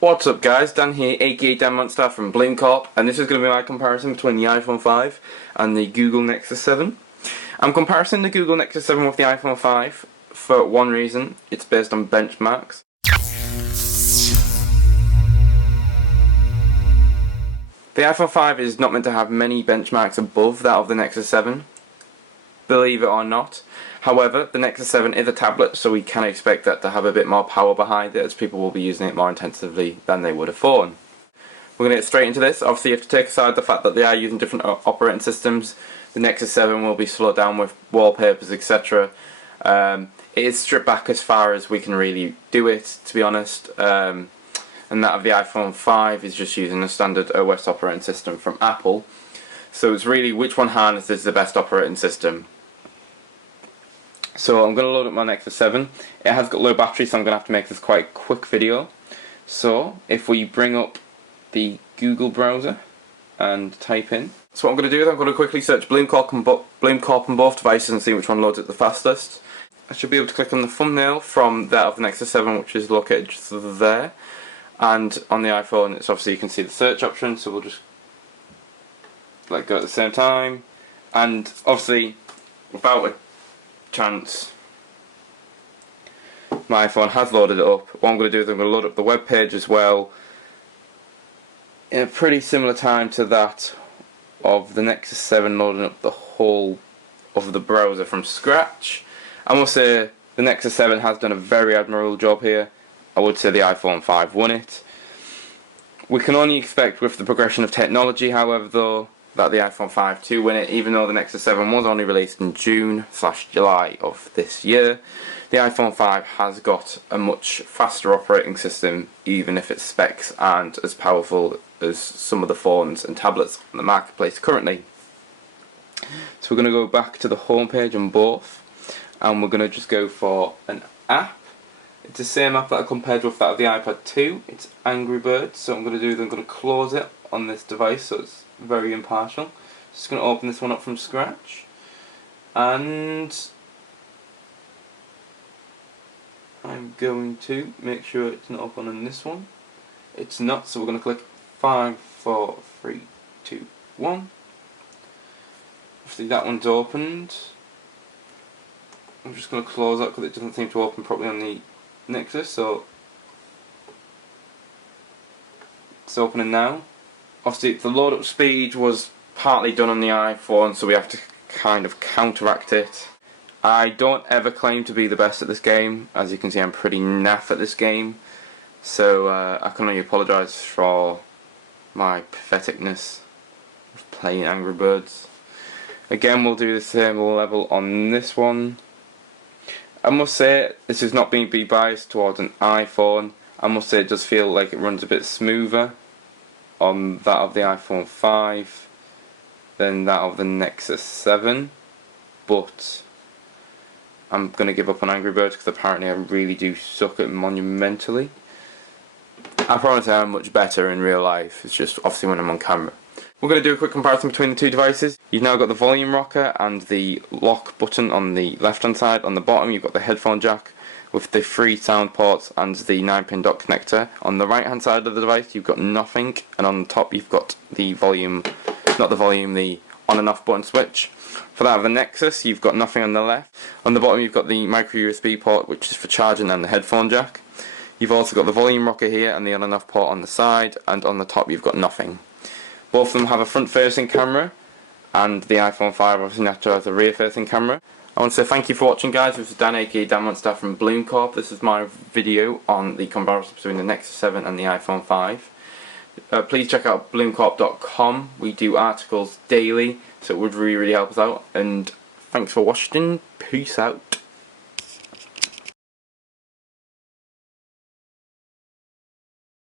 What's up guys, Dan here, aka Dan.Due from Bloom Corp, and this is going to be my comparison between the iPhone 5 and the Google Nexus 7. I'm comparing the Google Nexus 7 with the iPhone 5 for one reason: it's based on benchmarks. The iPhone 5 is not meant to have many benchmarks above that of the Nexus 7, believe it or not. However, the Nexus 7 is a tablet, so we can expect that to have a bit more power behind it, as people will be using it more intensively than they would a phone. We're going to get straight into this. Obviously you have to take aside the fact that they are using different operating systems. The Nexus 7 will be slowed down with wallpapers, etc. It is stripped back as far as we can really do it, to be honest. And that of the iPhone 5 is just using a standard OS operating system from Apple. So it's really which one harnesses the best operating system. So I'm going to load up my Nexus 7. It has got low battery, so I'm going to have to make this quite a quick video. So if we bring up the Google browser and type in. So what I'm going to do is I'm going to quickly search Bloom Corp on both devices and see which one loads it the fastest. I should be able to click on the thumbnail from that of the Nexus 7, which is located just there. And on the iPhone, it's obviously you can see the search option, so we'll just let go at the same time. And obviously, without a chance, my iPhone has loaded it up. What I'm going to do is I'm going to load up the web page as well in a pretty similar time to that of the Nexus 7, loading up the whole of the browser from scratch. I must say the Nexus 7 has done a very admirable job here. I would say the iPhone 5 won it. We can only expect with the progression of technology, however, though, that the iPhone 5 to win it, even though the Nexus 7 was only released in June/July of this year. The iPhone 5 has got a much faster operating system, even if its specs aren't as powerful as some of the phones and tablets on the marketplace currently. So we're going to go back to the home page on both, and we're going to just go for an app. It's the same app that I compared with that of the iPad 2. It's Angry Birds. So what I'm going to do is I'm going to close it on this device, so it's very impartial. Just going to open this one up from scratch, and I'm going to make sure it's not open on this one. It's not, so we're going to click 5, 4, 3, 2, 1. Obviously that one's opened. I'm just going to close that because it doesn't seem to open properly on the Nexus, so it's opening now. Obviously the load up speed was partly done on the iPhone, so we have to kind of counteract it. I don't ever claim to be the best at this game. As you can see, I'm pretty naff at this game, so I can only apologise for my patheticness of playing Angry Birds. Again, we'll do the same level on this one. I must say, this is not being biased towards an iPhone. I must say it does feel like it runs a bit smoother on that of the iPhone 5 than that of the Nexus 7, but I'm going to give up on Angry Birds because apparently I really do suck at it monumentally. I promise I am much better in real life, it's just obviously when I'm on camera. We're going to do a quick comparison between the two devices. You've now got the volume rocker and the lock button on the left hand side. On the bottom you've got the headphone jack with the 3 sound ports and the 9-pin dock connector. On the right hand side of the device you've got nothing, and on the top you've got the volume, the on and off button switch. For that of the Nexus you've got nothing on the left. On the bottom you've got the micro USB port, which is for charging, and the headphone jack. You've also got the volume rocker here and the on and off port on the side, and on the top you've got nothing. Both of them have a front facing camera, and the iPhone 5 obviously naturally has a rear facing camera. I want to say thank you for watching guys. This is Dan, aka Dan.Due from Bloom Corp. This is my video on the comparison between the Nexus 7 and the iPhone 5. Please check out bloomcorp.com. We do articles daily, so it would really help us out. And thanks for watching. Peace out.